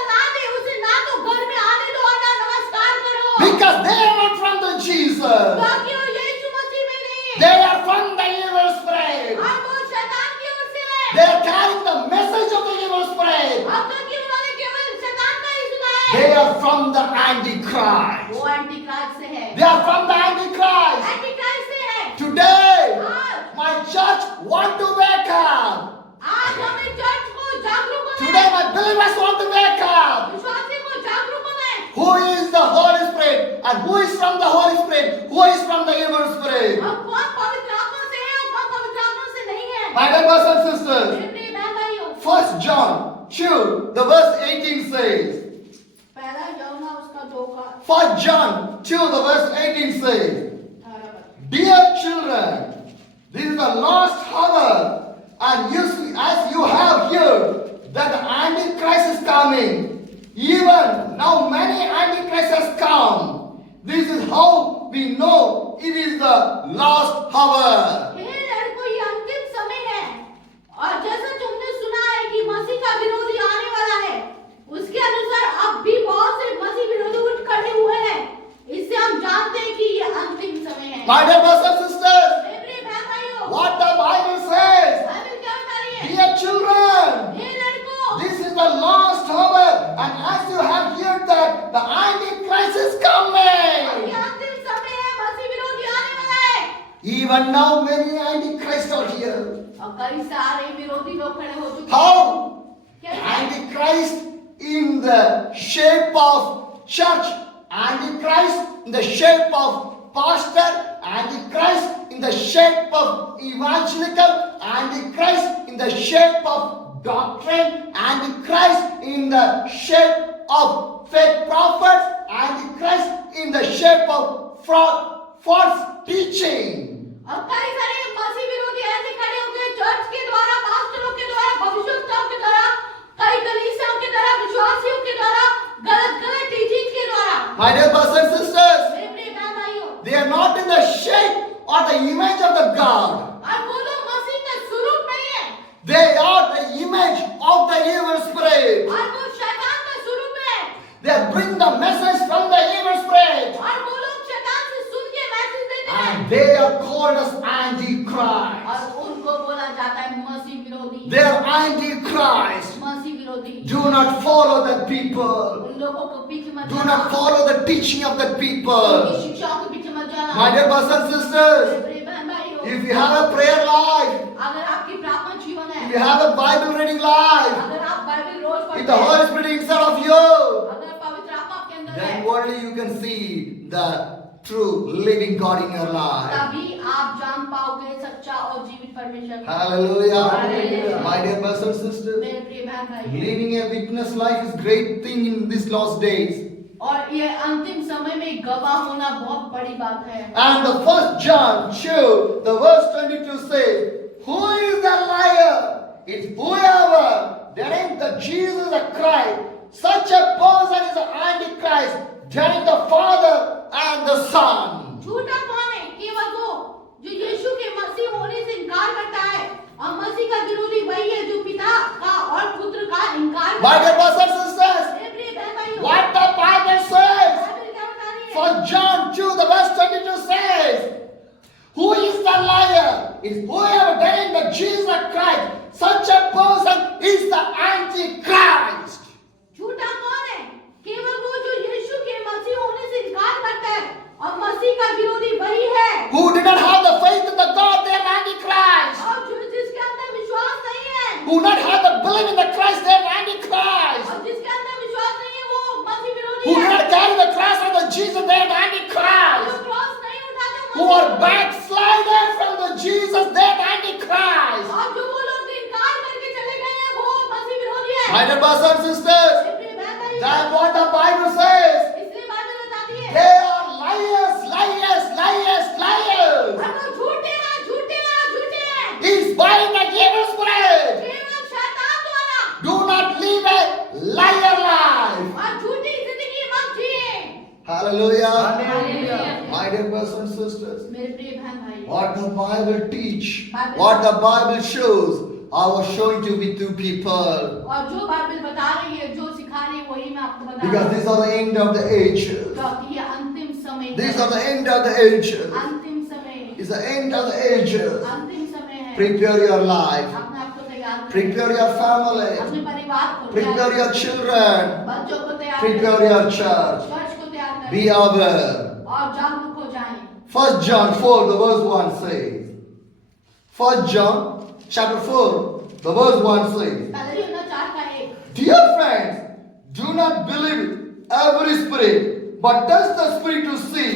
अब तक कि उन्होंने केवल शैतान का ही सुना है। They are from the Antichrist. वो एंटीक्राइस्ट से है। They are from the Antichrist. Antichrist से है। Today, आज my church want to wake up. आज हमें चर्च को जागरूक होना Today, है। my believers want to wake up. विश्वासी को जागरूक होना है। Who is the Holy Spirit? And who is from the Holy Spirit? Who is from the evil spirit? अब कौन पवित्र आत्मा से है और कौन पवित्र आत्मा से नहीं है। My dear brothers and sisters, मेरे प्रिय बहन भाइयों, 1 John 2, the verse 18 says, पहला यूहन्ना उसका 2 का 1 John 2, the verse 18 says, 18 पर। Dear children, this is the last hour, and as you have heard that the Antichrist is coming, even now many Antichrists has come. This is how we know it is the last hour. हे लड़कों, ये अंतिम समय है और जैसा तुमने सुना है कि मसीह का विरोधी आने वाला है, उसके अनुसार अब भी बहुत से मसीह विरोधी उठ खड़े हुए हैं। इससे हम जानते हैं कि ये अंतिम समय है। My dear brothers and sisters, मेरे प्रिय बहन भाइयों, what the Bible says, Bible क्या बता रही है? dear children, हे लड़कों, this is the last hour, and as you have heard that the Antichrist is ये coming. अंतिम समय है, मसीह विरोधी आने वाला है। Even now many Antichrists are here. और कई सारे विरोधी लोग खड़े हो चुके हैं। How? कैसे? Antichrist in the shape of church, Antichrist in the shape of pastor, Antichrist in the shape of evangelical, Antichrist in the shape of doctrine, Antichrist in the shape of fake prophets, Antichrist in the shape of false teaching. और कई सारे मसीह विरोधी ऐसे खड़े हो गए church के द्वारा, पास्टरों के द्वारा, भविष्यवक्ताओं के द्वारा, कई कलीसियाओं के द्वारा, विश्वासियों के द्वारा, गलत टीचिंग के द्वारा। My dear brothers and sisters, मेरे प्रिय बहन भाइयों, they are not in the shape or the image of the God. और वो लोग मसीह का स्वरूप नहीं है, They are the image of the evil spirit. और वो शैतान का स्वरूप है, They bring the message from the evil spirit. और वो लोग शैतान से सुन के मैसेज देते हैं, And they are called as Antichrist. और उनको बोला जाता है मसीह विरोधी। They are Antichrist. मसीह विरोधी। Do not follow the people. उन लोगों को पीछे मत Do जाना, not follow the teaching of the उनकी people. शिक्षाओं के पीछे मत जाना। My dear brothers and मेरे sisters, प्रिय बहन भाइयों, if you have a prayer life, अगर आपकी प्रार्थना जीवन है, if you have a Bible reading life, अगर आप बाइबल रोज if पढ़ते the हैं, Holy Spirit inside of you, अगर पवित्र आत्मा आपके अंदर है, then only you can see the true living God in your life. तभी आप जान पाओगे सच्चा और जीवित परमेश्वर को। Hallelujah. Hallelujah. My dear brothers and sisters, मेरे प्रिय बहन भाई, living a witness life is great thing in these last days. और ये अंतिम समय में गवाह होना बहुत बड़ी बात है। And the 1 John 2, the verse 22 says, Who is the liar? It's whoever denying that Jesus is Christ. Such a person is an Antichrist, denying the Father and the Son. झूठा कौन है? केवल वो जो यीशु के मसीह होने से इनकार करता है, और मसीह का विरोधी वही है जो पिता का और पुत्र का इनकार My करता dear है। brothers and sisters, मेरे प्रिय बहन भाइयों, what the Bible says, Bible क्या बता रही है? 1 John 2, the verse 22 says, Who is the liar? It's whoever denying that Jesus Christ. Such a person is the Antichrist. झूठा कौन है? केवल वो जो यीशु के मसीह होने से इनकार करता है, और मसीह का विरोधी वही है, Who did not have the faith in the God, they are Antichrist. और जिसके अंदर विश्वास नहीं है, Who not have the belief in the Christ, they are Antichrist. और जिसके अंदर विश्वास नहीं है वो मसीह विरोधी Who है। do not carry the cross of the Jesus, they are Antichrist. जो क्रॉस नहीं उठाते वो Who मसीह are विरोधी है। backslided from the Jesus, they are Antichrist. और जो वो लोग इनकार करके चले गए हैं वो मसीह विरोधी है। My dear brothers and sisters, मेरे प्रिय बहन भाइयों, that's what the Bible says. इसलिए बाइबल बताती है, They are liars, liars, liars, liars. और वो झूठे हैं, झूठे हैं, झूठे हैं। Inspiring the evil spirit. केवल शैतान द्वारा, Do not live a liar life. और झूठी जिंदगी मत जिए। Hallelujah. Hallelujah. My dear brothers and sisters, मेरे प्रिय बहन भाई, what the Bible teach, what the Bible shows, I was showing to with two people. और जो बाइबल बता रही है, जो सिखा रही है, वही मैं आपको बता रही Because हूँ। these are the end of the ages. क्योंकि ये अंतिम समय These है। are the end of the ages. अंतिम समय, It's the end of the ages. अंतिम समय है। Prepare your life. अपने आप को तैयार Prepare your family. अपने परिवार को Prepare your children. बच्चों को तैयार Prepare करें, your church. चर्च को तैयार करें Be aware. और जागरूक हो जाएं। 1 John 4, the verse 1 says. 1 John chapter 4, the verse 1 says. पहले यूहन्ना 4 का 1। Dear friends, do not believe every spirit, but test the spirit to see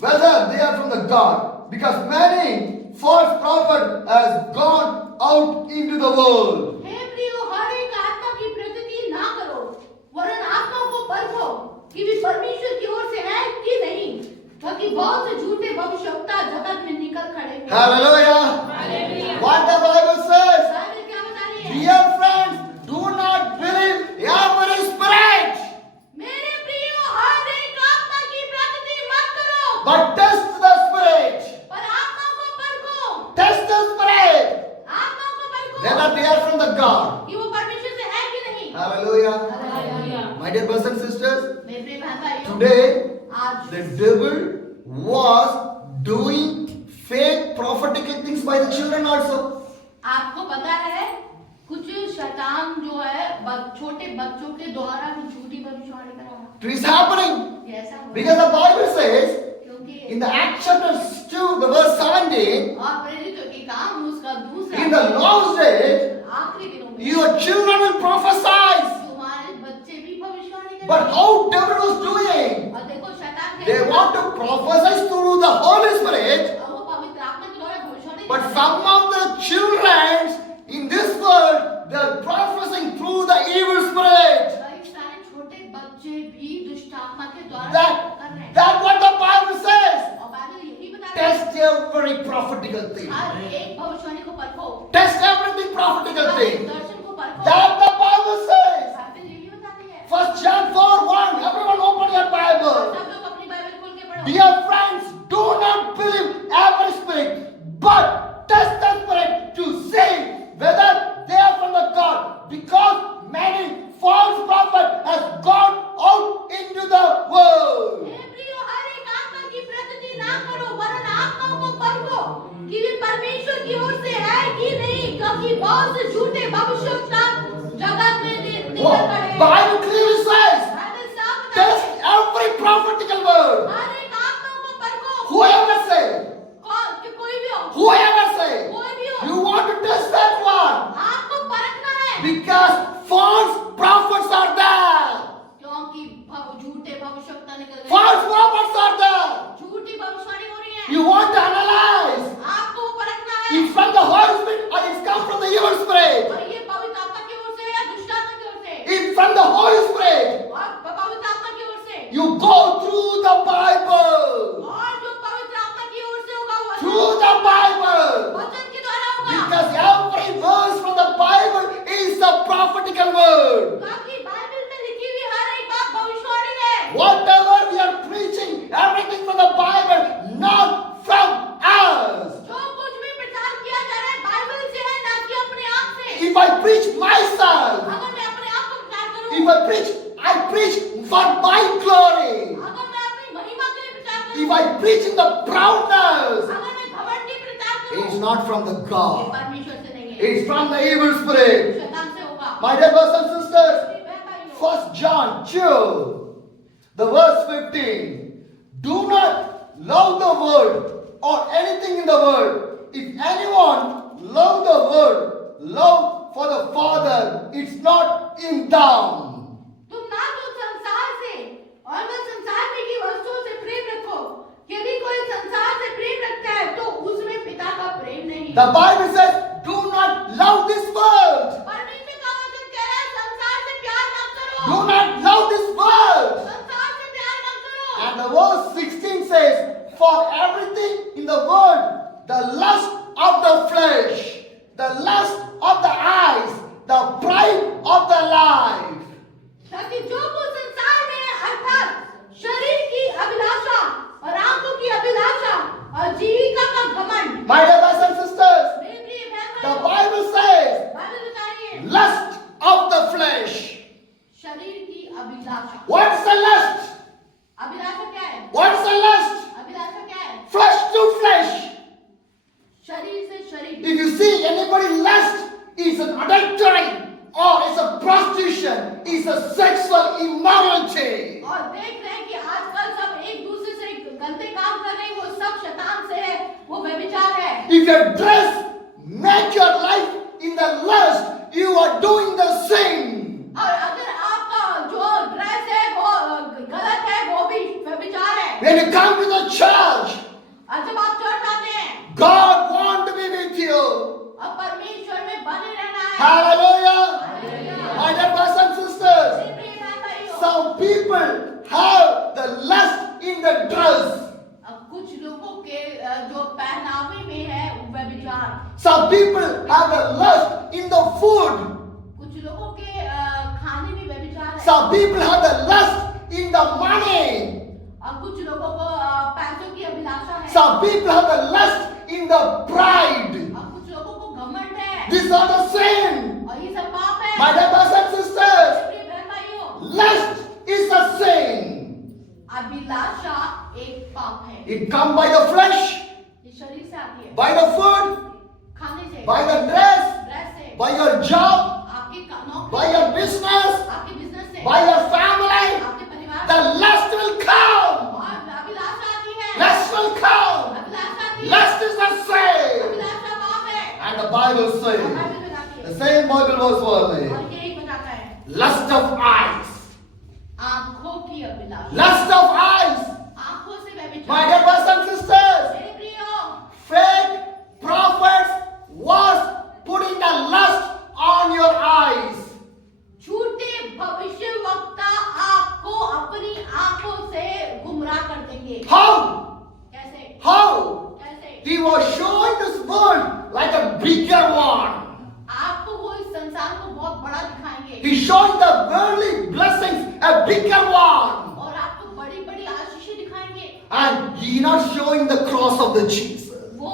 whether they are from the God. Because many false prophets has gone out into the world. हे प्रियो, हर एक आत्मा की प्रकृति ना करो, वरन आत्माओं को परखो कि वे परमेश्वर की ओर से है कि नहीं, क्योंकि बहुत से झूठे भविष्यवक्ता जगत में निकल खड़े हैं। Hallelujah. Hallelujah. What the Bible says. Bible क्या बता रही है? Dear friends, do not believe every spirit, मेरे प्रियो, हर एक आत्मा की प्रकृति मत करो, but test the spirit. पर आत्मा को परखो, Test the spirit. आत्मा को परखो Whether they are from the God. कि वो परमेश्वर से है कि नहीं। Hallelujah. Hallelujah. My dear brothers and sisters, मेरे प्रिय बहन भाइयों, today आज the devil was doing fake prophetical things by the children also. आपको पता है कुछ शैतान जो है छोटे बच्चों के द्वारा कुछ झूठी भविष्यवाणी कराना, It is happening ये ऐसा हो रहा है। because the Bible says क्योंकि in the Acts chapter 2, the verse 17, और प्रेरितों के काम उसका दूसरा in the last days, आखिरी दिनों में your children will prophesy. तुम्हारे बच्चे भी भविष्यवाणी But करेंगे। how devil was doing? और देखो शैतान They कैसे want to prophesy through the Holy Spirit, और वो पवित्र आत्मा के द्वारा भविष्यवाणी but करते हैं। some of the children in this world, they are prophesying through the evil spirit. कई सारे छोटे बच्चे भी दुष्ट आत्मा के द्वारा That, कर रहे हैं। that's what the Bible says. और बाइबल यही बता रही है, Test every prophetical thing. हर एक भविष्यवाणी को परखो, Test everything prophetical हर thing. दर्शन को परखो। That the Bible says. Bible यही बताती है। 1 John 4:1. Everyone open your Bible. सब लोग अपनी बाइबल खोल के पढ़ो। Dear friends, do not believe every spirit, but test the spirit to see whether they are from the God. Because many false prophets has gone out into the world. हे प्रियो, हर एक आत्मा की प्रकृति ना करो, वरन आत्माओं को परखो कि वे परमेश्वर की ओर से है कि नहीं, क्योंकि बहुत से झूठे भविष्यवक्ता जगत में निकल पड़े हैं। Bible clearly says, बाइबल साफ बताती test है, every prophetical word. हर एक आत्माओं को परखो। Whoever say, कि कोई भी हो, whoever say, कोई भी हो, you want to test that one. आपको परखना है, Because false prophets are there. क्योंकि झूठे भविष्यवक्ता निकल गए। False prophets are there. झूठी भविष्यवाणी हो रही है। You want to analyze. आपको वो परखना है। It's from the Holy Spirit or it's come from the evil spirit. और ये पवित्र आत्मा की ओर से या दुष्ट आत्मा की ओर से? It's from the Holy Spirit. और पवित्र आत्मा की ओर से। You go through the Bible. और जो पवित्र आत्मा की ओर से होगा वो Through the Bible. वचन के द्वारा होगा। Because every verse from the Bible is a prophetical word. ताकि बाइबल में लिखी हुई हर एक बात भविष्यवाणी है। Whatever we are preaching, everything from the Bible, not from us. जो कुछ भी प्रचार किया जा रहा है बाइबल से है, ना कि अपने आप से। If I preach myself, अगर मैं अपने आप को प्रचार करूं, if I preach for my glory. अगर मैं अपनी महिमा के लिए प्रचार करूं, If I preach in the proudness, अगर मैं घमंड की प्रचार करूं, it's not from the ये God. परमेश्वर से नहीं है, It's from the evil spirit. शैतान से होगा। My dear brothers and sisters, मेरे बहन भाइयों, 1 John 2, the verse 15. Do not love the world or anything in the world. If anyone love the world, love for the Father, it's not in them. तुम ना तो संसार से और न संसार में की वस्तुओं से प्रेम रखो। यदि कोई संसार से प्रेम रखता है तो उसमें पिता का प्रेम नहीं। The Bible says, do not love this world. परमेश्वर का वचन कह रहा है संसार से प्यार मत करो। Do not love this world. संसार से प्यार मत करो। And the verse 16 says, for everything in the world, the lust of the flesh, the lust of the eyes, the pride of the life. ताकि जो कुछ संसार में है, अर्थात शरीर की अभिलाषा और आंखों की अभिलाषा और जीविका का घमंड। My dear brothers and sisters, मेरे प्रिय बहन the भाइयों, Bible says, बाइबल बताइए lust of the flesh. शरीर की अभिलाषा। What's the lust? अभिलाषा क्या है? What's the lust? अभिलाषा क्या है? Flesh to flesh. शरीर से शरीर। If you see anybody lust is an adultery or is a prostitution, is a sexual immorality. और देख रहे हैं कि आजकल सब एक दूसरे से गंदे काम कर रहे हैं, वो सब शैतान से है, वो व्यभिचार है। If your dress make your life in the lust, you are doing the sin. और अगर आपका जो ड्रेस है वो गलत है, वो भी व्यभिचार है। When you come to the church, और जब आप चर्च आते हैं, God wants to be with you. अब परमेश्वर में बने रहना है। Hallelujah. Hallelujah. My dear brothers and sisters, मेरे प्रिय बहन भाइयों, some people have the lust in the dress. अब कुछ लोगों के जो पहनावे में है वो व्यभिचार, Some people have the lust in the food. कुछ लोगों के खाने में व्यभिचार है, Some people have the lust in the money. और कुछ लोगों को पैसों की अभिलाषा है, Some people have the lust in the pride. और कुछ लोगों को घमंड है, These are the sin. और ये सब पाप है। My dear brothers and sisters, प्रिय बहन भाइयों, lust is a sin. अभिलाषा एक पाप है। It comes by the flesh, ये शरीर से आती है, by the food, खाने से, by the dress, ड्रेस से, by your job, आपके नौकरी by से, your business, आपके बिजनेस से, by your family. आपके परिवार The से, lust will come. और अभिलाषा आती है, Lust will come. अभिलाषा आती है, Lust is the sin. अभिलाषा पाप है। And the Bible और says, बाइबल बताती the है, same Bible verse only, और यही बताता है, lust of eyes. आंखों की अभिलाषा, Lust of eyes. आंखों से My व्यभिचार। dear brothers and sisters, मेरे प्रियो, fake prophets was putting the lust on your eyes. झूठे भविष्यवक्ता आपको अपनी आंखों से गुमराह कर देंगे। How? कैसे? How? कैसे? He was showing this world like a bigger one. आपको वो इस संसार को बहुत बड़ा दिखाएंगे, He's showing the worldly blessings a bigger one. और आपको बड़ी बड़ी आशीषें दिखाएंगे। And he's not showing the cross of the Jesus. वो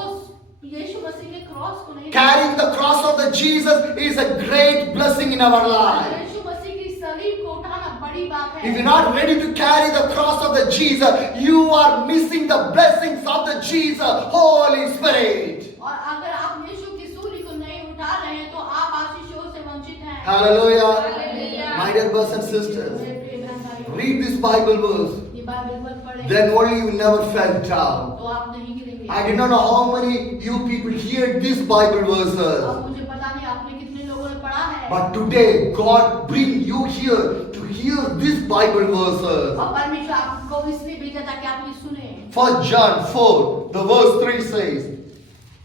यीशु मसीह के क्रॉस को नहीं, Carrying the cross of the Jesus is a great blessing in our life. यीशु मसीह की सलीब को उठाना बड़ी बात If है। you're not ready to carry the cross of the Jesus, you are missing the blessings of the Jesus, Holy Spirit. और अगर आप यीशु की सूली को नहीं उठा रहे हैं तो आप आशीषों से वंचित हैं। Hallelujah. Hallelujah. My dear brothers and sisters, मेरे प्रिय बहन भाइयों, read this Bible verse. ये बाइबल मत पढ़ें, Then only you never fell down. तो आप नहीं गिरेंगे। I did not know how many you people hear these Bible verses. अब मुझे पता नहीं आपने कितने लोगों ने पढ़ा है, But today, God bring you here to hear these Bible verses. और परमेश्वर आपको इसलिए भेजा ताकि आप ये सुने। 1 John 4, the verse 3 says,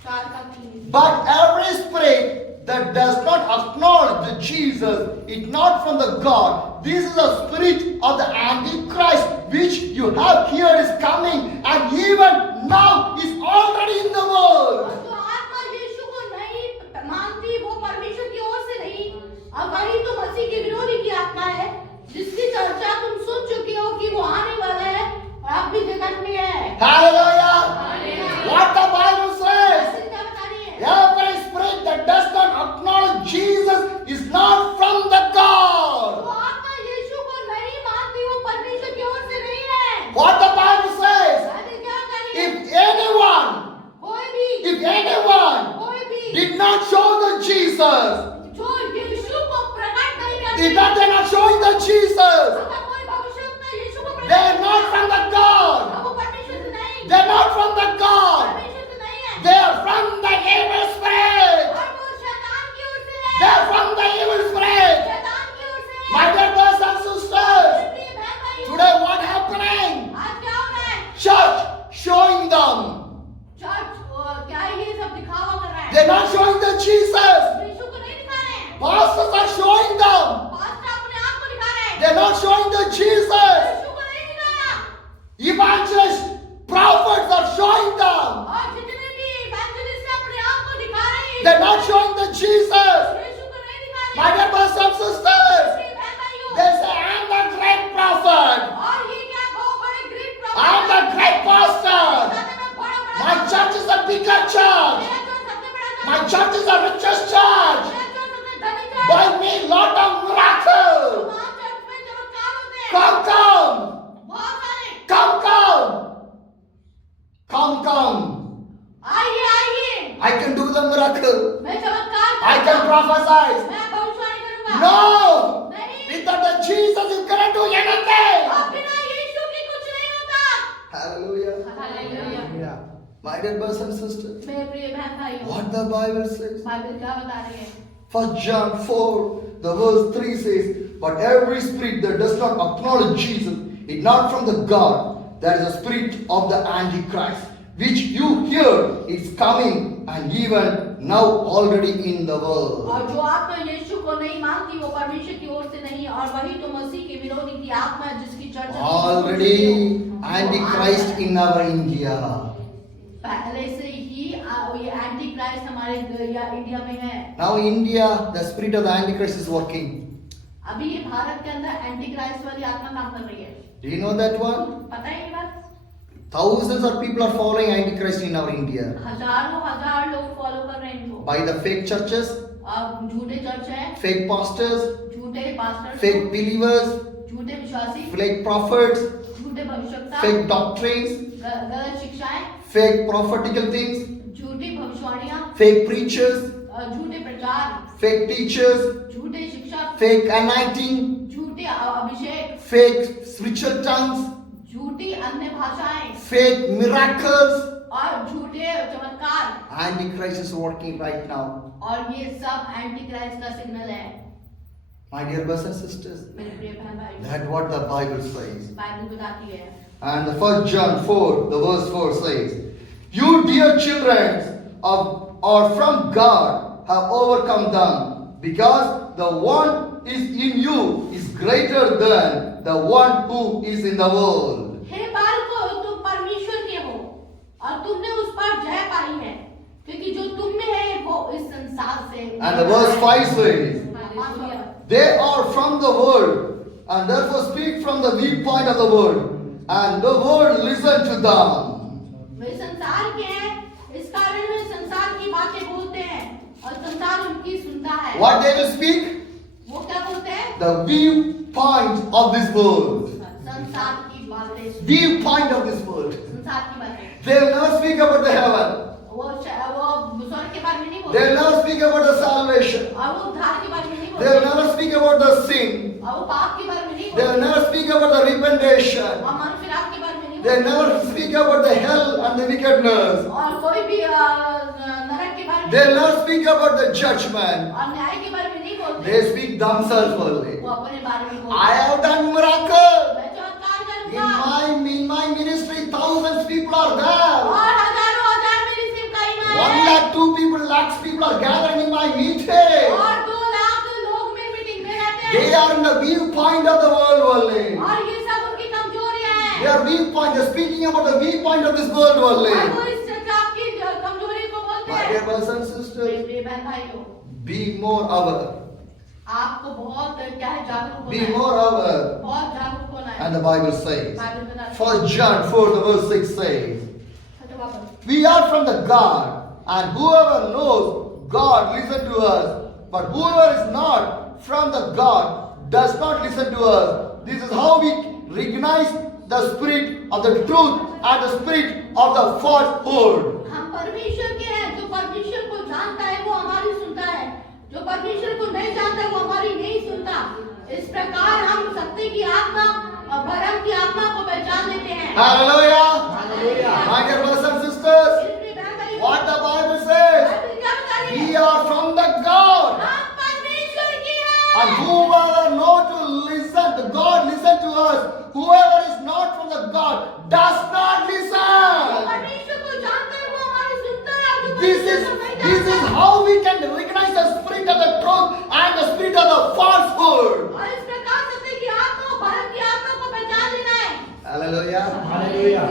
4:3, But every spirit that does not acknowledge the Jesus is not from the God. This is the spirit of the Antichrist, which you have heard is coming, and even now is already in the world. और जो आत्मा यीशु को नहीं मानती वो परमेश्वर की ओर से नहीं, और वही तो मसीह के विरोधी की आत्मा है, जिसकी चर्चा तुम सुन चुके हो कि वो आने वाला है और अब भी जगत में है। Hallelujah! Hallelujah. What the Bible says? मसीह क्या बता रही है? Every spirit that does not acknowledge Jesus is not from the जो God. आत्मा यीशु को नहीं मानती वो परमेश्वर की ओर से नहीं है। What the Bible says? Bible क्या बता रही है? If anyone कोई भी did not show the Jesus, जो यीशु को प्रकट नहीं करती, if they're not showing the Jesus, अगर कोई भविष्यवक्ता यीशु को प्रकट they're नहीं not करता, from the God. अब वो परमेश्वर से नहीं, They're not from the God. परमेश्वर से नहीं है, They are from the evil spirit. और वो शैतान की ओर से है, They're from the evil spirit. शैतान की ओर से है। My dear brothers and sisters, प्रिय बहन भाइयों, today what happening? आज क्या हो रहा है? Church showing them. चर्च क्या ये सब दिखावा कर रहा है? They're not showing the Jesus. यीशु को नहीं दिखा रहे हैं, Pastors are showing them. Pastor अपने आप को दिखा रहे हैं, They're not showing the Jesus. यीशु को नहीं दिखा रहा, Evangelists, prophets are showing them. और जितने भी इवेंजलिस्ट हैं अपने आप को दिखा रहे हैं, They're not showing the Jesus. यीशु को नहीं दिखा रहे। My dear brothers and sisters, प्रिय बहन भाइयों, they say, I'm the great prophet. और ये क्या बहुत बड़े great profit, I'm the great pastor. My बड़ा church is a bigger church. मेरा चर्च सबसे बड़ा church, My church is the richest church. मेरा चर्च सबसे धनी church, By me, lot of miracles. वहाँ चर्च में चमत्कार होते हैं, Come. बहुत सारे, Come. आइए I can do the miracle. मैं चमत्कार I can prophesy. मैं भविष्यवाणी करूंगा। No! नहीं, Without the Jesus, you cannot do anything. और बिना यीशु के कुछ नहीं होता। Hallelujah. Hallelujah. My dear brothers and sisters, मेरे प्रिय बहन भाइयों, what the Bible says. Bible क्या बता रही है? 1 John 4, the verse 3 says, but every spirit that does not acknowledge Jesus is not from the God. That is the spirit of the Antichrist, which you hear is coming and even now already in the world. और जो आत्मा यीशु को नहीं मानती वो परमेश्वर की ओर से नहीं है और वही तो मसीह के विरोधी की आत्मा है जिसकी चर्चा Already Antichrist in our India. पहले से ही ये एंटी क्राइस्ट हमारे या इंडिया में है। Now India, the spirit of the Antichrist is working. अभी ये भारत के अंदर एंटी क्राइस्ट वाली आत्मा काम कर रही है। Do you know that one? पता है ये बात? Thousands of people are following Antichrist in our India. हजारों हजार लोग फॉलो कर रहे हैं इनको। By the fake churches, अब झूठे चर्च हैं, fake pastors, झूठे पास्टर, fake believers, झूठे विश्वासी, fake prophets, झूठे भविष्यवक्ता, fake doctrines, गलत शिक्षाएं, fake prophetical things, झूठी भविष्यवाणियां, fake preachers, झूठे प्रचार, fake teachers, झूठे शिक्षक, fake anointing, झूठे अभिषेक, fake spiritual tongues, झूठी अन्य भाषाएं fake miracles. और झूठे चमत्कार। Antichrist is working right now. और ये सब एंटी क्राइस्ट का सिग्नल है। My dear brothers and sisters, मेरे प्रिय बहन भाई, that's what the Bible says. Bible बताती है। And the 1 John 4, the verse 4 says, you dear children are from God have overcome them, because the one is in you is greater than the one who is in the world. हे बालकों, तुम परमेश्वर के हो और तुमने उस पर जय पाई है, क्योंकि जो तुम में है वो इस संसार से। And the verse 5 says, hallelujah. they are from the world and therefore speak from the viewpoint of the world, and the world listen to them. वे संसार के हैं, इस कारण वे संसार की बातें बोलते हैं और संसार उनकी सुनता है। What they will speak? वो क्या बोलते हैं? The viewpoint of this world. संसार की बातें। Viewpoint of this world. संसार की बातें। They will never speak about the heaven. वो स्वर्ग के बारे में नहीं They बोलते। will never speak about the salvation. और वो उद्धार के बारे में नहीं They will बोलते। never speak about the sin. और वो पाप के बारे में नहीं They will बोलते। never speak about the repentation. और मन फिराव के बारे में नहीं They will बोलते। never speak about the hell and the wickedness. और कोई भी नरक के बारे में They will नहीं never speak about the judgment. बोलते। और न्याय के बारे में नहीं बोलते। They speak themselves only. वो अपने बारे में बोलते। I have done miracle. मैं चमत्कार In करूंगा। my ministry, thousands people are there. और हजारों हजार मेरी सेवकाई में 1 हैं। lakh, 2 people, lakhs people are gathering in my meeting. और 2 लाख लोग मेरी मीटिंग में रहते They हैं। are in the viewpoint of the world only. और ये सब उनकी कमजोरियां They हैं। are viewpoint. They are speaking about the viewpoint of this world only. और वो इस जात की कमजोरी को बोलते My dear हैं। brothers and मेरे sisters, प्रिय बहन भाइयों, be more aware. आपको बहुत क्या है जागरूक Be होना है। more aware. बहुत जागरूक होना है। And the Bible says, Bible बताती है। 1 John 4, the verse 6 says, अच्छा वापस। we are from the God, and whoever knows God listen to us, but whoever is not from the God does not listen to us. This is how we recognize the spirit of the truth and the spirit of the falsehood. हम परमेश्वर के हैं। जो परमेश्वर को जानता है वो हमारी सुनता है। जो परमेश्वर को नहीं जानता वो हमारी नहीं सुनता। इस प्रकार हम सत्य की आत्मा और भरम की आत्मा को पहचान लेते हैं। Hallelujah! Hallelujah. My dear brothers and sisters, मेरे प्रिय बहन भाइयों, what the Bible says, Bible क्या बता रही we है? are from the God. हम परमेश्वर की हैं। And whoever know to listen to God, listen to us. Whoever is not from the God does not जो listen. परमेश्वर को जानता है वो हमारी सुनता है। और जो This परमेश्वर को नहीं is जानता how we can recognize the spirit of the truth and the spirit of the falsehood. और इस प्रकार सत्य की आत्मा और भरम की आत्मा को पहचान लेना है। Hallelujah. Hallelujah.